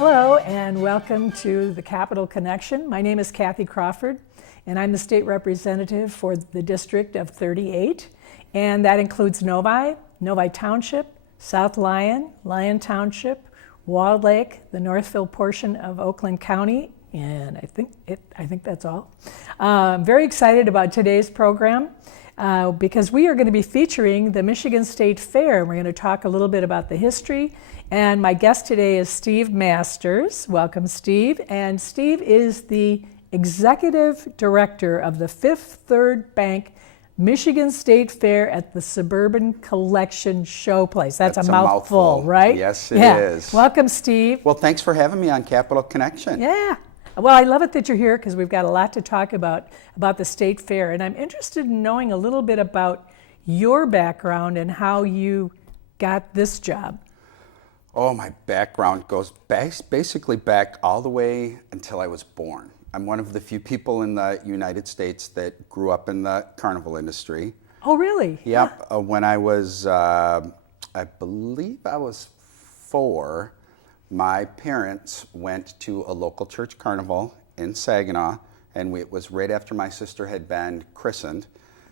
Hello and welcome to the Capital Connection. My name is Kathy Crawford and I'm the state representative for the District of 38, and that includes Novi, Novi Township, South Lyon, Lyon Township, Walled Lake, the Northville portion of Oakland County, and I think that's all. I'm very excited about today's program because we are going to be featuring the Michigan State Fair. We're going to talk a little bit about the history, and my guest today is Steve Masters. Welcome, Steve. And Steve is the Executive Director of the Fifth Third Bank Michigan State Fair at the Suburban Collection Showplace. That's a mouthful, right? Yes, it is. Welcome, Steve. Well, thanks for having me on Capital Connection. Yeah. Well, I love it that you're here because we've got a lot to talk about the State Fair. And I'm interested in knowing a little bit about your background and how you got this job. Oh, my background goes basically back all the way until I was born. I'm one of the few people in the United States that grew up in the carnival industry. Oh, really? Yep. When I was, I believe I was 4, my parents went to a local church carnival in Saginaw, and it was right after my sister had been christened.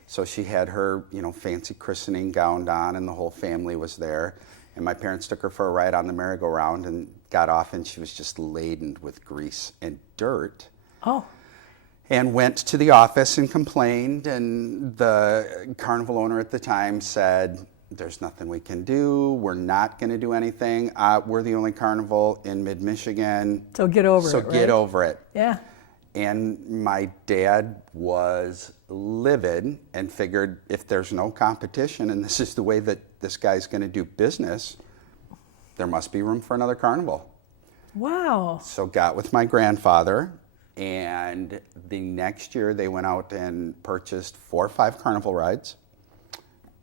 So she had her, fancy christening gown on, and the whole family was there. And my parents took her for a ride on the merry-go-round and got off, and she was just laden with grease and dirt. Oh. And went to the office and complained, and the carnival owner at the time said, "There's nothing we can do. We're not going to do anything. We're the only carnival in mid-Michigan. So get over it, So get over it." Yeah. And my dad was livid and figured if there's no competition and this is the way that this guy's going to do business, there must be room for another carnival. Wow. So got with my grandfather, and the next year they went out and purchased 4 or 5 carnival rides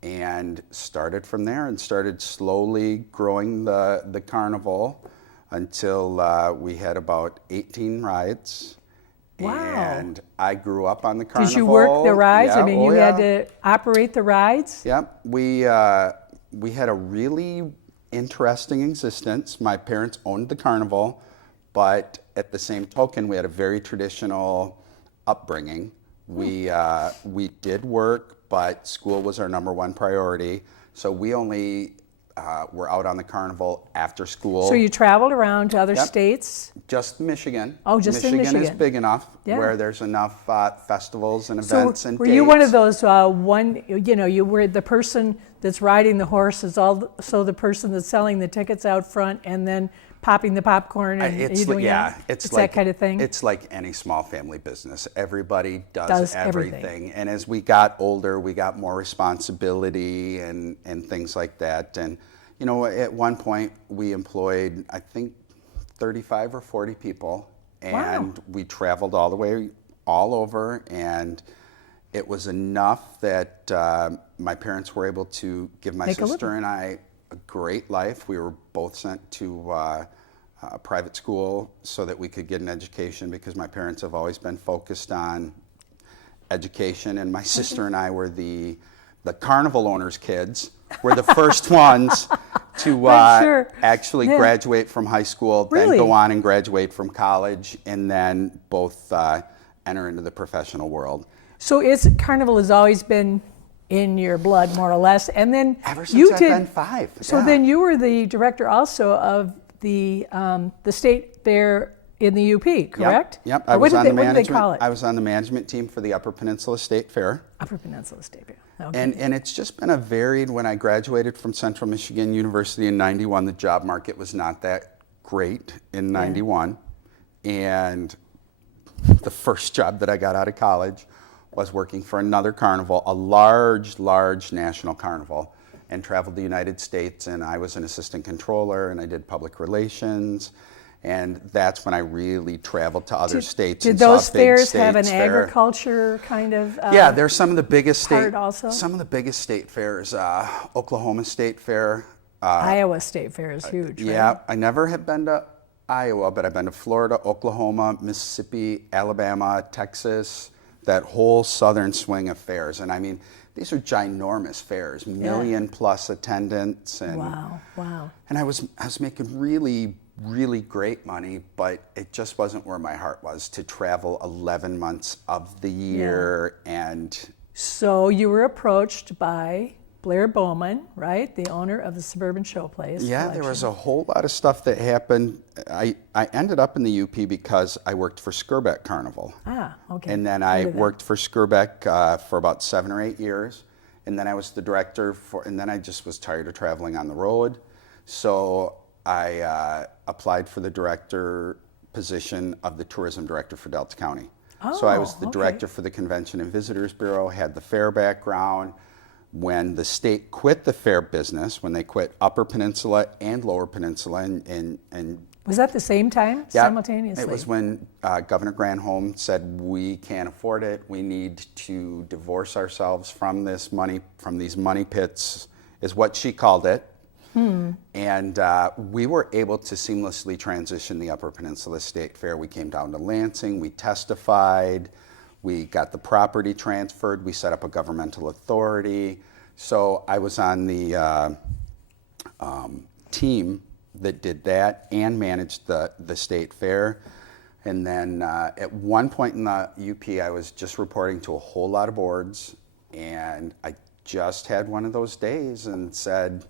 and started from there and started slowly growing the carnival until we had about 18 rides. Wow. And I grew up on the carnival. Did you work the rides? Yeah, I mean, you had to operate the rides? Yep. We had a really interesting existence. My parents owned the carnival, but at the same token, we had a very traditional upbringing. We did work, but school was our number one priority. So we only were out on the carnival after school. So you traveled around to other states? Just Michigan. Oh, just in Michigan. Michigan is big enough where there's enough festivals and events and dates. Were you one of those you were the person that's riding the horse is also the person that's selling the tickets out front and then popping the popcorn and it's doing it's like, that kind of thing? It's like any small family business. Everybody does everything. Everything. And as we got older, we got more responsibility and things like that. And, at one point we employed, I think, 35 or 40 people. And we traveled all over. And it was enough that my parents were able to give my sister and I a great life. We were both sent to private school so that we could get an education because my parents have always been focused on education, and my sister and I were the carnival owners' kids. We're the first ones to actually graduate from high school, then go on and graduate from college, and then both enter into the professional world. So carnival has always been in your blood, more or less, and then ever since I've been 5. So then you were the director also of the state fair in the UP, correct? Yep. What did they call it? I was on the management team for the Upper Peninsula State Fair. Upper Peninsula State Fair. Okay. And it's just been a varied. When I graduated from Central Michigan University in '91, the job market was not that great in '91, and the first job that I got out of college was working for another carnival, a large national carnival, and traveled the United States, and I was an assistant controller, and I did public relations, and that's when I really traveled to other states. Did those fairs have an agriculture kind of yeah, there's some of the biggest state also? Some of the biggest state fairs. Oklahoma State Fair. Iowa State Fair is huge, right? Yeah, I never have been to Iowa, but I've been to Florida, Oklahoma, Mississippi, Alabama, Texas, that whole southern swing of fairs. And I mean, these are ginormous fairs, million plus attendance. And wow. And I was making really really great money, but it just wasn't where my heart was to travel 11 months of the year. And So you were approached by Blair Bowman, right? The owner of the Suburban Showplace. yeah, there was a whole lot of stuff that happened. I ended up in the UP because I worked for Skirbeck Carnival. Ah, okay. And then I worked for Skirbeck for about 7 or 8 years. And then I was the director and then I just was tired of traveling on the road. So I applied for the director position of the tourism director for Delta County. So I was the director for the Convention and Visitors Bureau, had the fair background. When the state quit the fair business, when they quit Upper Peninsula and Lower Peninsula, and was that the same time, simultaneously? It was when Governor Granholm said, we can't afford it, we need to divorce ourselves from this money, from these money pits, is what she called it. And we were able to seamlessly transition the Upper Peninsula State Fair. We came down to Lansing, we testified, we got the property transferred, we set up a governmental authority. So I was on the team that did that and managed the state fair. And then at one point in the UP, I was just reporting to a whole lot of boards, and I just had one of those days and said,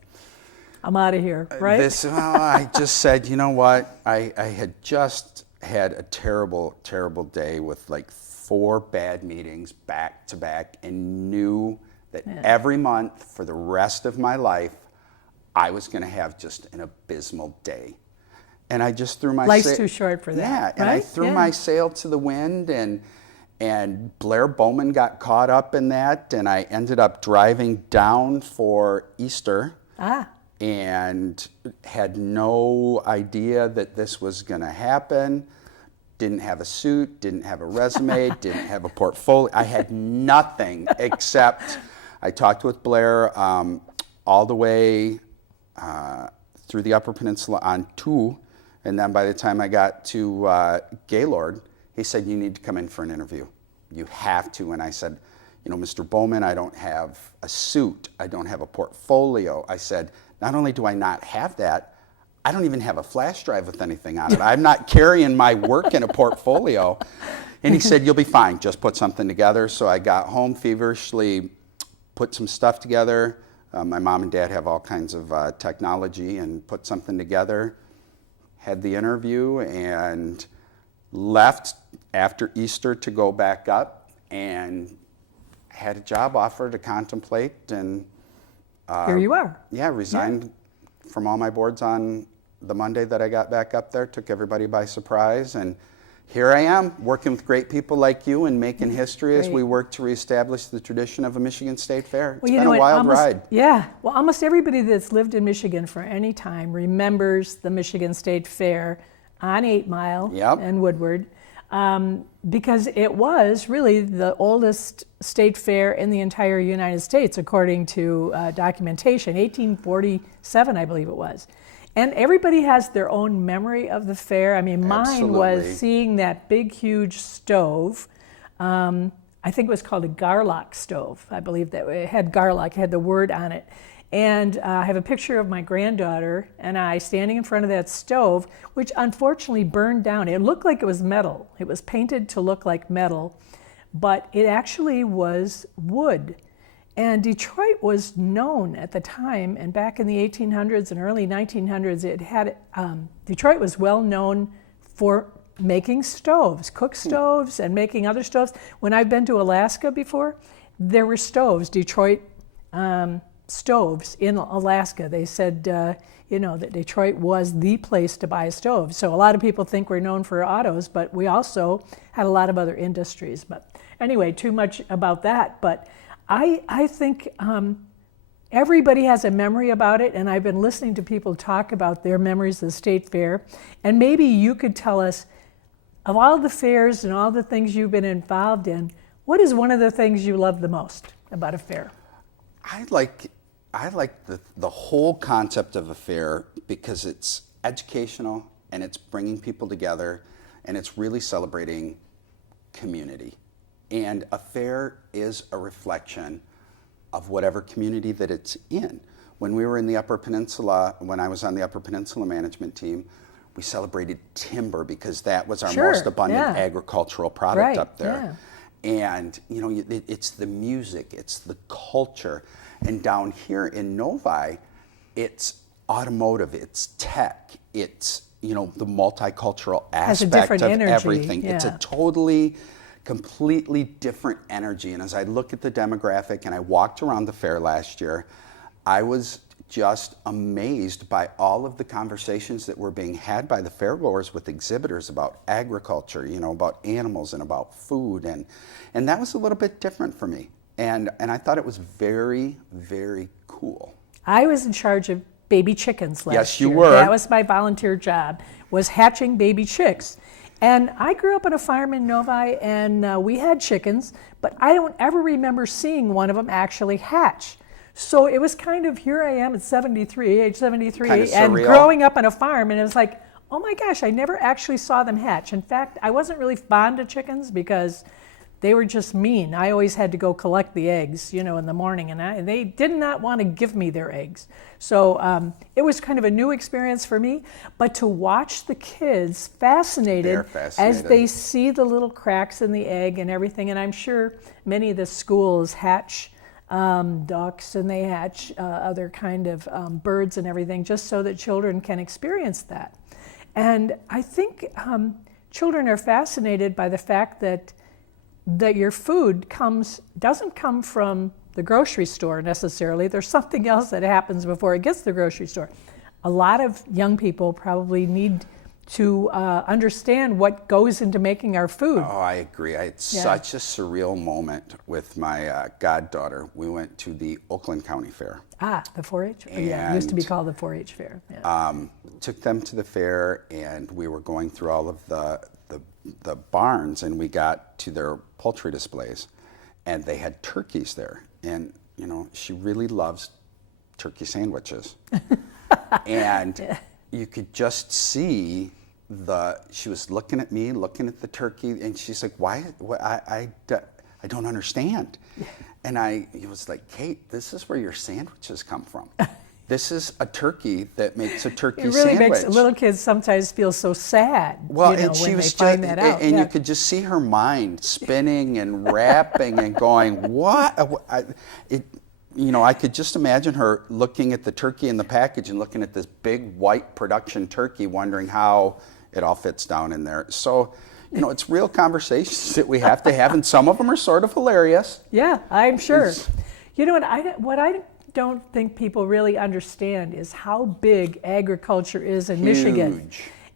I'm out of here, right? I just said, you know what? I had just had a terrible, terrible day with like 4 bad meetings back to back, and knew that every month for the rest of my life, I was going to have just an abysmal day. And I just threw my life's too short for that. Yeah, and I threw my sail to the wind, and Blair Bowman got caught up in that, and I ended up driving down for Easter. And had no idea that this was going to happen. Didn't have a suit, didn't have a resume, didn't have a portfolio. I had nothing except I talked with Blair all the way through the Upper Peninsula on 2. And then by the time I got to Gaylord, he said, you need to come in for an interview. You have to. And I said, you know, Mr. Bowman, I don't have a suit. I don't have a portfolio. I said, not only do I not have that, I don't even have a flash drive with anything on it. I'm not carrying my work in a portfolio. And he said, you'll be fine, just put something together. So I got home feverishly, put some stuff together. My mom and dad have all kinds of technology, and put something together. Had the interview and left after Easter to go back up, and had a job offer to contemplate, and here you are. Yeah, resigned from all my boards on the Monday that I got back up there, took everybody by surprise, and here I am working with great people like you and making history as we work to reestablish the tradition of a Michigan State Fair. It's been a wild ride. Yeah, well, almost everybody that's lived in Michigan for any time remembers the Michigan State Fair on 8 Mile and Woodward. Because it was really the oldest state fair in the entire United States, according to documentation, 1847, I believe it was. And everybody has their own memory of the fair. I mean, mine was seeing that big, huge stove. I think it was called a Garlock stove. I believe that it had Garlock, it had the word on it. And I have a picture of my granddaughter and I standing in front of that stove, which unfortunately burned down. It looked like it was metal. It was painted to look like metal, but it actually was wood. And Detroit was known at the time, and back in the 1800s and early 1900s, Detroit was well known for making stoves, cook stoves, and making other stoves. When I've been to Alaska before, there were stoves, Detroit stoves in Alaska. They said, that Detroit was the place to buy a stove. So a lot of people think we're known for autos, but we also had a lot of other industries. But anyway, too much about that. But I think everybody has a memory about it, and I've been listening to people talk about their memories of the State Fair. And maybe you could tell us, of all the fairs and all the things you've been involved in, what is one of the things you love the most about a fair? I like the whole concept of a fair because it's educational and it's bringing people together and it's really celebrating community. And a fair is a reflection of whatever community that it's in. When we were in the Upper Peninsula, when I was on the Upper Peninsula management team, we celebrated timber because that was our Sure, most abundant yeah. agricultural product Right, up there. And it's the music, it's the culture. And down here in Novi, it's automotive, it's tech, it's the multicultural Has a aspect different of energy, everything. It's a yeah. totally, completely different energy. And as I look at the demographic, and I walked around the fair last year, I was just amazed by all of the conversations that were being had by the fairgoers with exhibitors about agriculture, about animals and about food, and that was a little bit different for me. And I thought it was very, very cool. I was in charge of baby chickens last year. Yes, you were. That was my volunteer job, was hatching baby chicks. And I grew up on a farm in Novi, and we had chickens, but I don't ever remember seeing one of them actually hatch. So it was kind of, here I am at age 73, Kind of and surreal. growing up on a farm, and it was like, oh my gosh, I never actually saw them hatch. In fact, I wasn't really fond of chickens because they were just mean. I always had to go collect the eggs, in the morning, and they did not want to give me their eggs. So it was kind of a new experience for me. But to watch the kids fascinated as they see the little cracks in the egg and everything, and I'm sure many of the schools hatch ducks, and they hatch other kind of birds and everything, just so that children can experience that. And I think children are fascinated by the fact that your food doesn't come from the grocery store necessarily. There's something else that happens before it gets to the grocery store. A lot of young people probably need to understand what goes into making our food. Oh, I agree. It's such a surreal moment with my goddaughter. We went to the Oakland County Fair. Ah, the 4-H? Yeah, it used to be called the 4-H Fair. Yeah. Took them to the fair, and we were going through all of the barns, and we got to their poultry displays, and they had turkeys there. And, she really loves turkey sandwiches. And you could just see she was looking at me, looking at the turkey, and she's like, why I don't understand. And I was like, Kate, this is where your sandwiches come from. This is a turkey that makes a turkey sandwich. It really makes little kids sometimes feel so sad, well, when she was they find that out. And you could just see her mind spinning and wrapping and going, what? I could just imagine her looking at the turkey in the package and looking at this big white production turkey, wondering how it all fits down in there. So, it's real conversations that we have to have, and some of them are sort of hilarious. Yeah, I'm sure. What I don't think people really understand is how big agriculture is in Michigan.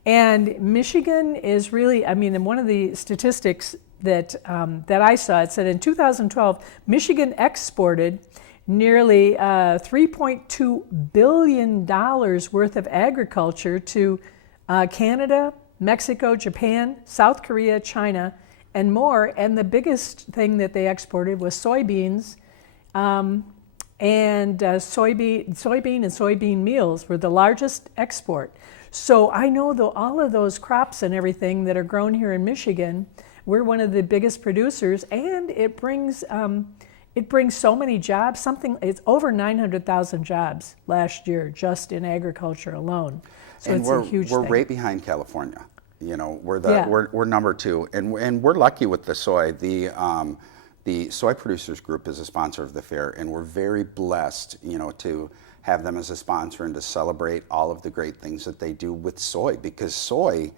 And Michigan is really, in one of the statistics that I saw, it said in 2012, Michigan exported nearly $3.2 billion worth of agriculture to Canada, Mexico, Japan, South Korea, China, and more. And the biggest thing that they exported was soybeans, and soybean and soybean meals were the largest export. So I know all of those crops and everything that are grown here in Michigan, we're one of the biggest producers, and it brings so many jobs. It's over 900,000 jobs last year just in agriculture alone. So and it's a huge we're thing. Right behind California. We're number 2, and we're lucky with the soy. The Soy Producers Group is a sponsor of the fair, and we're very blessed, to have them as a sponsor and to celebrate all of the great things that they do with soy, because soy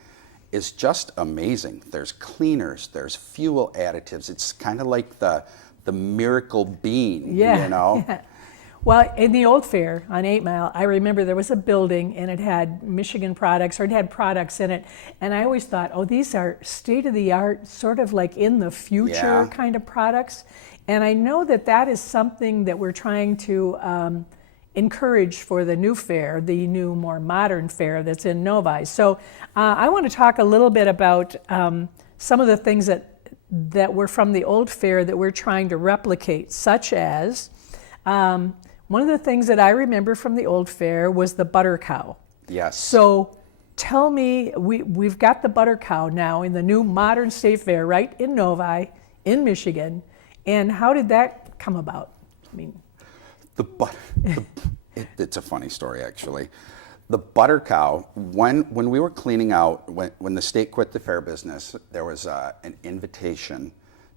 is just amazing. There's cleaners, there's fuel additives. It's kind of like the miracle bean, Yeah. Well, in the old fair on 8 Mile, I remember there was a building, and it had Michigan products, or it had products in it. And I always thought, these are state-of-the-art, sort of like in the future kind of products. And I know that is something that we're trying to encourage for the new fair, the new, more modern fair that's in Novi. So I want to talk a little bit about some of the things that were from the old fair that we're trying to replicate, such as one of the things that I remember from the old fair was the butter cow. Yes. So tell me, we've got the butter cow now in the new modern state fair, right in Novi, in Michigan. And how did that come about? It's a funny story, actually. the butter cow, when we were cleaning out, when the state quit the fair business, there was an invitation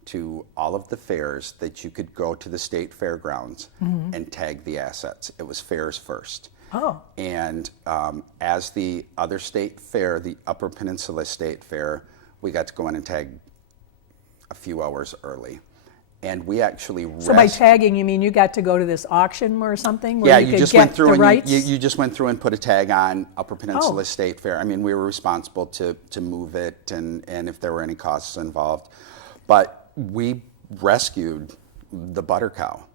to all of the fairs that you could go to the state fairgrounds and tag the assets. It was fairs first. Oh. And as the other state fair, the Upper Peninsula State Fair, we got to go in and tag a few hours early. And we actually So by tagging, you mean you got to go to this auction or something where you could just get went through the and rights? you just went through and put a tag on Upper Peninsula Oh. State Fair. I mean, we were responsible to move it and if there were any costs involved. But we rescued the butter cow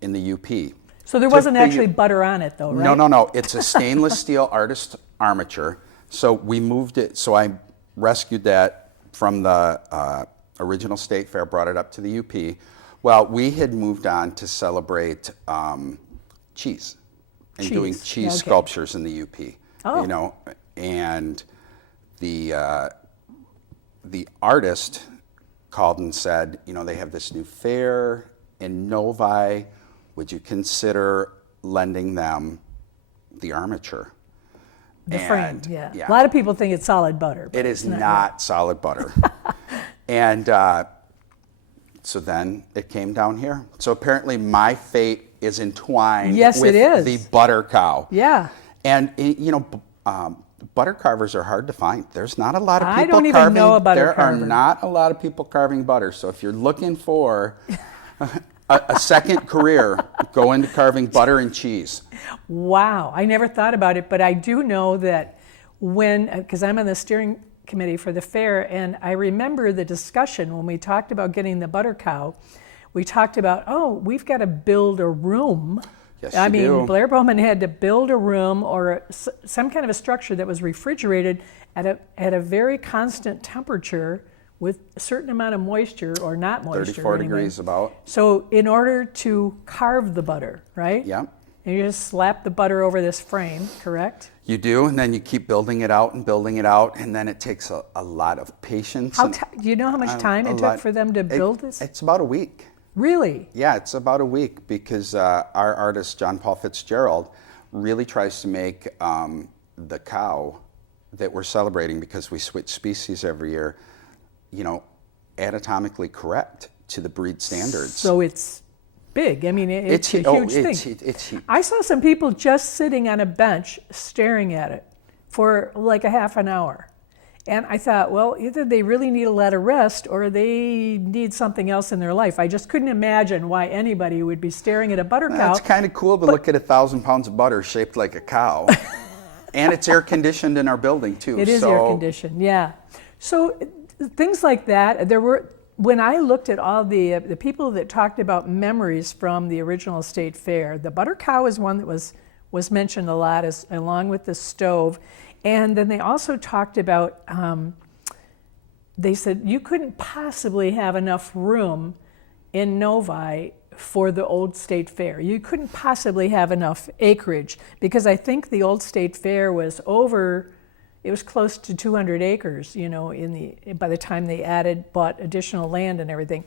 in the UP. So there wasn't actually butter on it, though, right? No. It's a stainless steel artist armature. So we moved it. So I rescued that from the original state fair, brought it up to the UP. Well, we had moved on to celebrate cheese and doing cheese sculptures in the UP. Oh. You know, and the artist called and said, you know, they have this new fair in Novi. Would you consider lending them the armature? The frame, yeah. A lot of people think it's solid butter. It is not solid butter. And so then it came down here. So apparently my fate is entwined with the butter cow. Yeah. And, you know, butter carvers are hard to find. There's not a lot of people I don't even know a butter carver. There are not a lot of people carving butter. So if you're looking for a second career, go into carving butter and cheese. Wow. I never thought about it, but I do know that because I'm on the steering committee for the fair, and I remember the discussion when we talked about getting the butter cow. We talked about, we've got to build a room. Yes, I mean, do. Blair Bowman had to build a room or some kind of a structure that was refrigerated at a very constant temperature with a certain amount of moisture or not moisture. 34 degrees about. So in order to carve the butter, right? Yeah. And you just slap the butter over this frame, correct? You do, and then you keep building it out, and then it takes a lot of patience. Do you know how much time it took for them to build this? It's about a week. Really? Yeah, it's about a week because our artist, John Paul Fitzgerald, really tries to make the cow that we're celebrating, because we switch species every year, you know, anatomically correct to the breed standards. So it's big. I mean, it's a huge thing. It's huge. I saw some people just sitting on a bench staring at it for like a half an hour. And I thought, well, either they really need a lot of rest or they need something else in their life. I just couldn't imagine why anybody would be staring at a butter cow. It's kind of cool to look at 1,000 pounds of butter shaped like a cow. And it's air conditioned in our building too. It is air conditioned, yeah. So things like that, when I looked at all the people that talked about memories from the original state fair, the butter cow is one that was mentioned a lot, along with the stove. And then they also talked about, they said you couldn't possibly have enough room in Novi for the old state fair. You couldn't possibly have enough acreage, because I think the old state fair was it was close to 200 acres, you know, by the time they bought additional land and everything.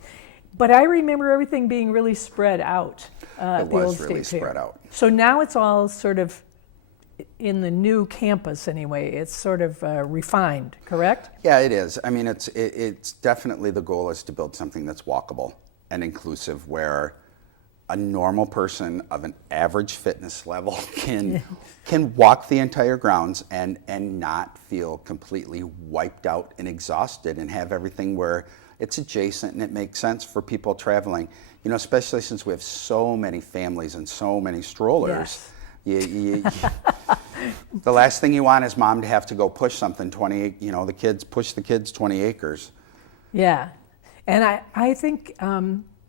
But I remember everything being really spread out. It was really spread out. So now it's all sort of in the new campus anyway. It's sort of refined, correct? Yeah, it is. I mean, it's definitely, the goal is to build something that's walkable and inclusive, where a normal person of an average fitness level can walk the entire grounds and not feel completely wiped out and exhausted, and have everything where it's adjacent and it makes sense for people traveling. You know, especially since we have so many families and so many strollers. Yes. The last thing you want is mom to have to go push something 20, you know, push the kids 20 acres. Yeah. And I think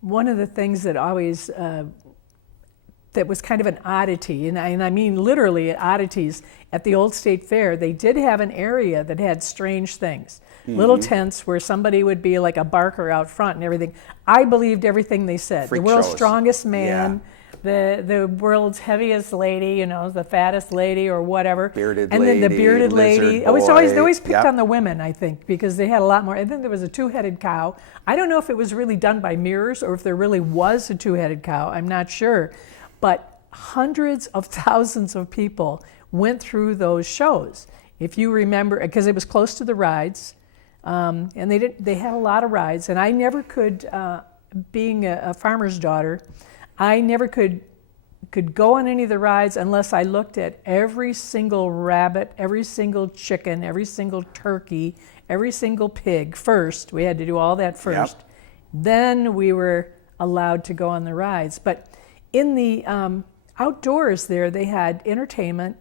one of the things that always, that was kind of an oddity, and I mean literally oddities, at the old state fair, they did have an area that had strange things. Mm-hmm. Little tents where somebody would be like a barker out front and everything. I believed everything they said. Freak the world's shows. Strongest man. Yeah. The world's heaviest lady, you know, the fattest lady or whatever. Bearded and lady, then the bearded lady. boy. They always picked on the women, I think, because they had a lot more. And then there was a two-headed cow. I don't know if it was really done by mirrors or if there really was a two-headed cow. I'm not sure. But hundreds of thousands of people went through those shows. If you remember, because it was close to the rides, and they had a lot of rides, and I never could, being a farmer's daughter, I never could go on any of the rides unless I looked at every single rabbit, every single chicken, every single turkey, every single pig first. We had to do all that first. Yep. Then we were allowed to go on the rides. But in the outdoors there, they had entertainment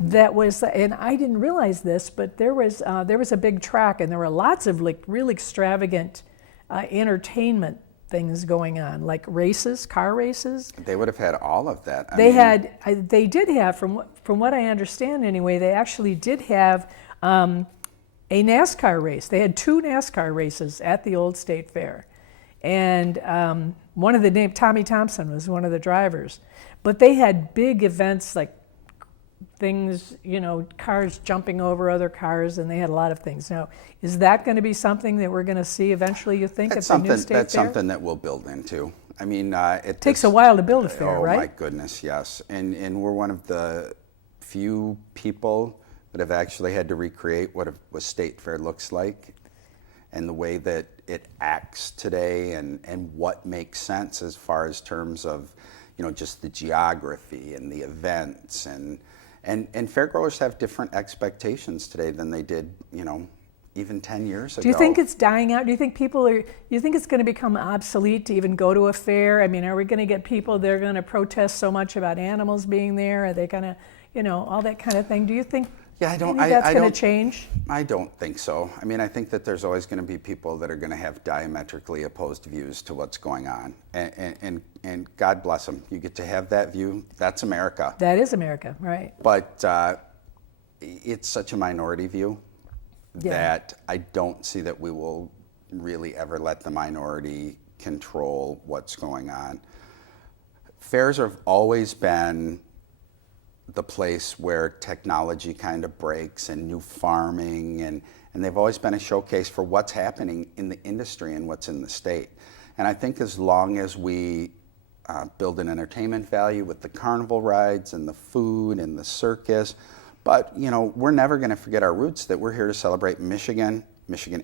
that was, and I didn't realize this, but there was a big track, and there were lots of like real extravagant entertainment things going on, like races, car races. They would have had all of that. They did have, from what I understand anyway, they actually did have a NASCAR race. They had 2 NASCAR races at the old state fair. And one of the names, Tommy Thompson, was one of the drivers. But they had big events like things, cars jumping over other cars, and they had a lot of things. Now, is that going to be something that we're going to see eventually, you think, at the new state fair? That's something that we'll build into. I mean, it takes a while to build a fair, right? Oh my goodness, yes. And we're one of the few people that have actually had to recreate what a state fair looks like, and the way that it acts today, and what makes sense as far as terms of, just the geography and the events, and fairgoers have different expectations today than they did, even 10 years ago. Do you think it's dying out? Do you think you think it's going to become obsolete to even go to a fair? I mean, are we going to get people that are going to protest so much about animals being there? Are they going to, all that kind of thing? Do you think that's going to change? I don't think so. I mean, I think that there's always going to be people that are going to have diametrically opposed views to what's going on. And God bless them. You get to have that view. That's America. That is America, right. But it's such a minority view that I don't see that we will really ever let the minority control what's going on. Fairs have always been the place where technology kind of breaks, and new farming, and they've always been a showcase for what's happening in the industry and what's in the state. And I think as long as we build an entertainment value with the carnival rides and the food and the circus, but we're never going to forget our roots, that we're here to celebrate Michigan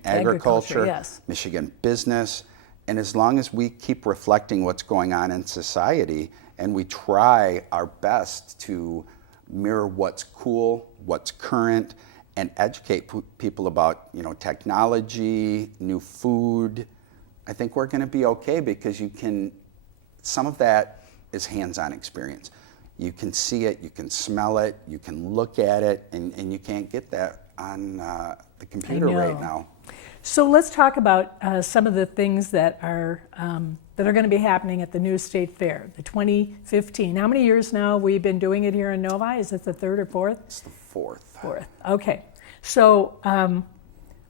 agriculture, yes. Michigan business. And as long as we keep reflecting what's going on in society, and we try our best to mirror what's cool, what's current, and educate people about technology, new food, I think we're going to be okay, because some of that is hands-on experience. You can see it, you can smell it, you can look at it, and you can't get that on the computer right now. So let's talk about some of the things that are going to be happening at the new state fair, the 2015. How many years now we've been doing it here in Novi? Is it the 3rd or 4th? It's the 4th. 4th. Okay. So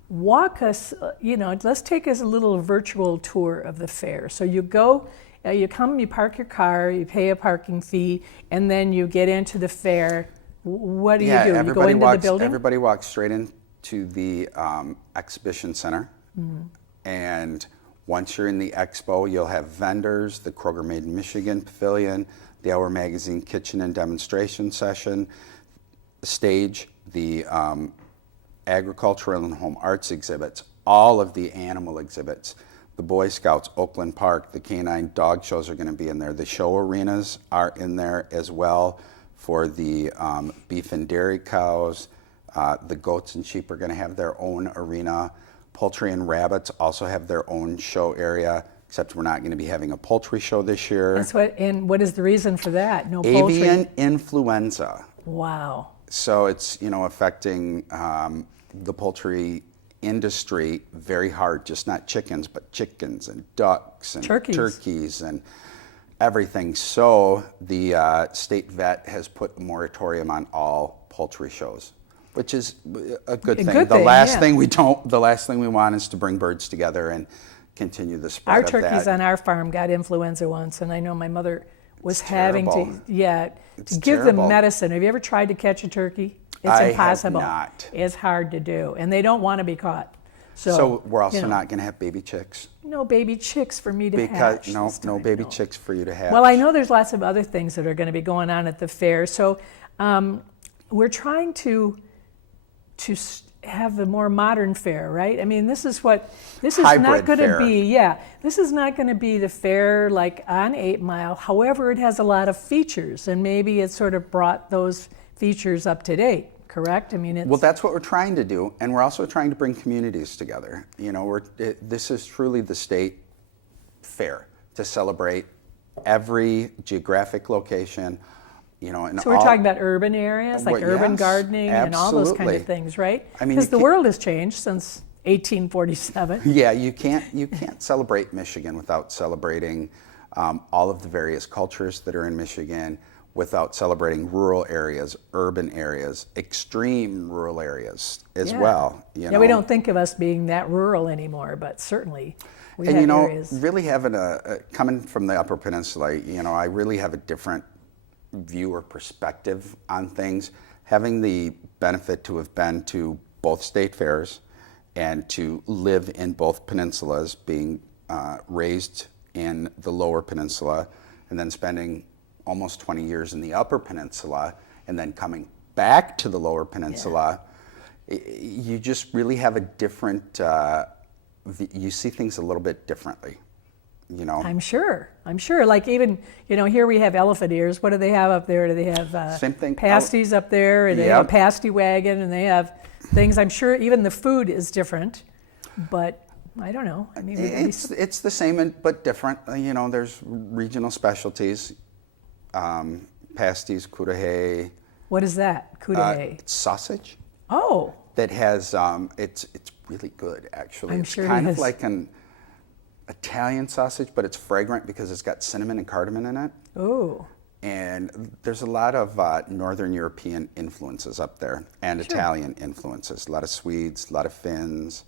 walk us. Let's take us a little virtual tour of the fair. So you go. You come, you park your car, you pay a parking fee, and then you get into the fair. What do you do? You go into the building? Everybody walks straight into the exhibition center. Mm-hmm. And once you're in the expo, you'll have vendors, the Kroger Made in Michigan Pavilion, the Hour Magazine Kitchen and Demonstration Session, the stage, the agricultural and home arts exhibits, all of the animal exhibits. The Boy Scouts, Oakland Park, the canine dog shows are going to be in there. The show arenas are in there as well for the beef and dairy cows. The goats and sheep are going to have their own arena. Poultry and rabbits also have their own show area, except we're not going to be having a poultry show this year. And what is the reason for that? No poultry? Avian influenza. Wow. So it's affecting the poultry industry very hard, just not chickens, but chickens and ducks and turkeys and everything. So the state vet has put a moratorium on all poultry shows, which is a good thing. The last thing we want is to bring birds together and continue the spread of that. Our turkeys on our farm got influenza once, and I know my mother was having to give them medicine. Have you ever tried to catch a turkey? It's impossible. I have not. It's hard to do, and they don't want to be caught. So we're also not going to have baby chicks? no baby chicks for me to hatch Because this no time, baby no. chicks for you to hatch. Well, I know there's lots of other things that are going to be going on at the fair. So we're trying to have a more modern fair, right? I mean, this is not Hybrid going to fair. be, this is not going to be the fair like on 8 Mile. However, it has a lot of features, and maybe it sort of brought those features up to date, correct? I mean, it's, Well, that's what we're trying to do, and we're also trying to bring communities together. You know, this is truly the state fair to celebrate every geographic location. You know, and so we're talking about urban areas, like Well, urban yes, gardening and all those kind absolutely. of things, right? I mean, Because you the can't- world has changed since 1847. Yeah, you can't celebrate Michigan without celebrating all of the various cultures that are in Michigan, without celebrating rural areas, urban areas, extreme rural areas as Yeah. well. You know? Yeah, we don't think of us being that rural anymore, but certainly we And have you know, areas. really having coming from the Upper Peninsula, you know, I really have a different view or perspective on things. Having the benefit to have been to both state fairs and to live in both peninsulas, being raised in the Lower Peninsula and then spending almost 20 years in the Upper Peninsula and then coming back to the Lower Peninsula, you just really have a different, you see things a little bit differently, you know. I'm sure. Like even, you know, here we have elephant ears. What do they have up there? Do they have Same thing. pasties up there? And they have a Yep. pasty wagon, and they have things. I'm sure even the food is different, but I don't know. I mean, maybe It's the same but different. You know, there's regional specialties, pasties, kudahe. what is that? Kudahe. It's sausage Oh, that has, it's really good actually. I'm It's sure it kind of is. like an Italian sausage, but it's fragrant because it's got cinnamon and cardamom in it. oh, And there's a lot of Northern European influences up there and Italian influences. A lot of Swedes, a lot of Finns.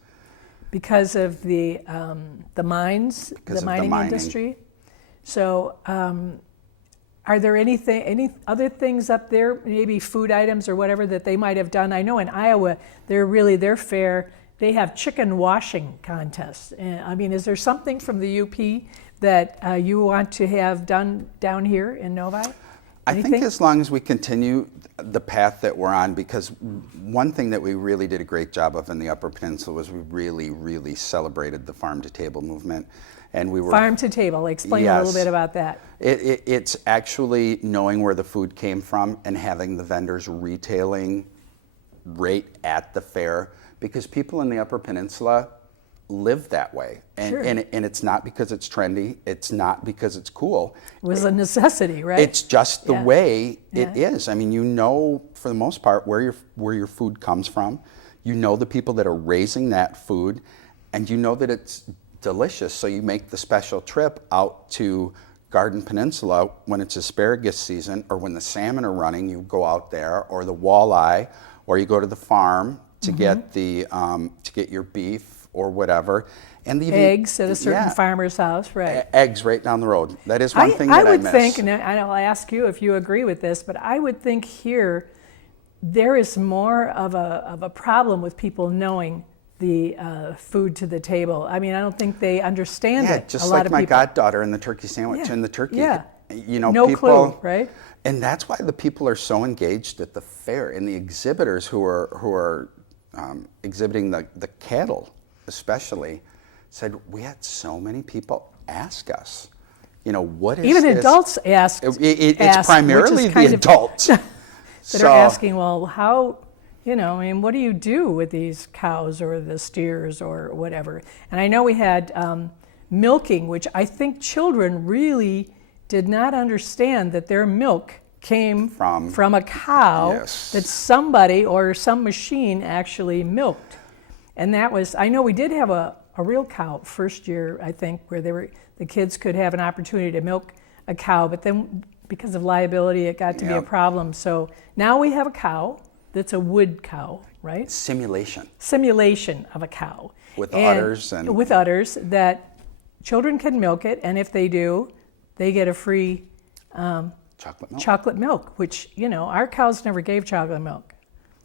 because of the mines, Because the of the mining mining. industry. So, are there any other things up there, maybe food items or whatever that they might have done? I know in Iowa, their fair, they have chicken washing contests. I mean, is there something from the UP that you want to have done down here in Novi? I think as long as we continue the path that we're on, because one thing that we really did a great job of in the Upper Peninsula was we really, really celebrated the farm to table movement. And we were Farm to table, explain a little Yes. bit about that. It's actually knowing where the food came from and having the vendors retailing right at the fair, because people in the Upper Peninsula live that way. And, Sure. and it's not because it's trendy, it's not because it's cool. It was a necessity, right? It's just the Yeah. way it Yeah. is. I mean, you know, for the most part, where your food comes from. You know the people that are raising that food, and you know that it's delicious. So you make the special trip out to Garden Peninsula when it's asparagus season, or when the salmon are running. You go out there, or the walleye, or you go to the farm to get the to get your beef or whatever. And the Eggs at a certain yeah, farmer's house, right? eggs right down the road. That is one thing that I would miss. think, and I'll ask you if you agree with this, but I would think here there is more of a problem with people knowing the food to the table. I mean, I don't think they understand Yeah, it. just a lot like of my people. goddaughter and the turkey sandwich Yeah, and the turkey. yeah. You know, No people, clue, right? And that's why the people are so engaged at the fair, and the exhibitors who are exhibiting the cattle, especially, said we had so many people ask us, you know, what is Even this? adults ask. It's primarily the adults that are asking, well, how, you know, I mean, what do you do with these cows or the steers or whatever? And I know we had milking, which I think children really did not understand that their milk came from a cow Yes. that somebody or some machine actually milked. And that was, I know we did have a real cow first year, I think, where the kids could have an opportunity to milk a cow, but then because of liability, it got to be a Yep. problem. So now we have a cow that's a wood cow, right? simulation Simulation of a cow. with udders and With udders that children can milk it, and if they do, they get a free chocolate milk. chocolate milk, which, you know, our cows never gave chocolate milk.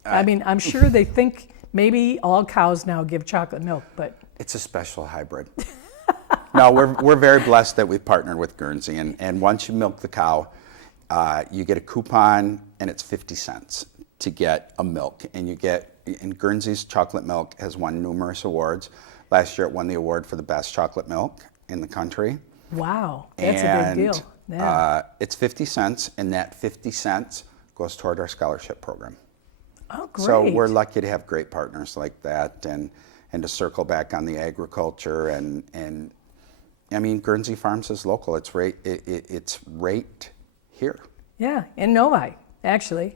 I mean, I'm sure they think maybe all cows now give chocolate milk, but It's a special hybrid. No, we're very blessed that we've partnered with Guernsey, and once you milk the cow, you get a coupon, and it's 50 cents to get a milk, and Guernsey's chocolate milk has won numerous awards. Last year, it won the award for the best chocolate milk in the country. Wow, that's a big deal. Yeah. It's 50 cents, and that 50 cents goes toward our scholarship program. Oh, great. So we're lucky to have great partners like that, and to circle back on the agriculture, and I mean, Guernsey Farms is local. It's right here. Yeah, in Novi, actually.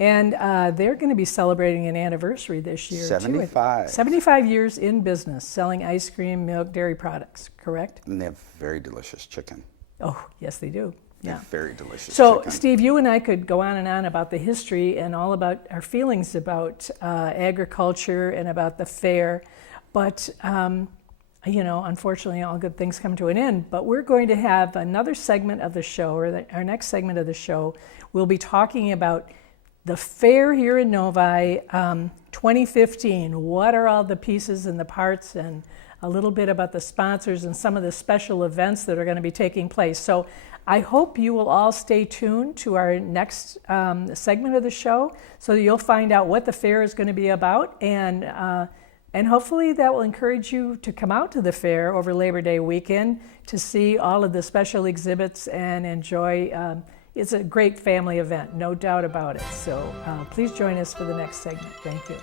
And they're going to be celebrating an anniversary this year, 75. too. 75 years in business, selling ice cream, milk, dairy products, correct? And they have very delicious chicken. Oh, yes, they do. Yeah. Very delicious So, chicken. Steve, you and I could go on and on about the history and all about our feelings about agriculture and about the fair, but unfortunately, all good things come to an end. But we're going to have another segment of the show, or our next segment of the show. We'll be talking about the fair here in Novi, 2015. What are all the pieces and the parts, and a little bit about the sponsors and some of the special events that are going to be taking place. So I hope you will all stay tuned to our next segment of the show, so that you'll find out what the fair is going to be about, and hopefully that will encourage you to come out to the fair over Labor Day weekend to see all of the special exhibits and enjoy. It's a great family event, no doubt about it. So please join us for the next segment. Thank you.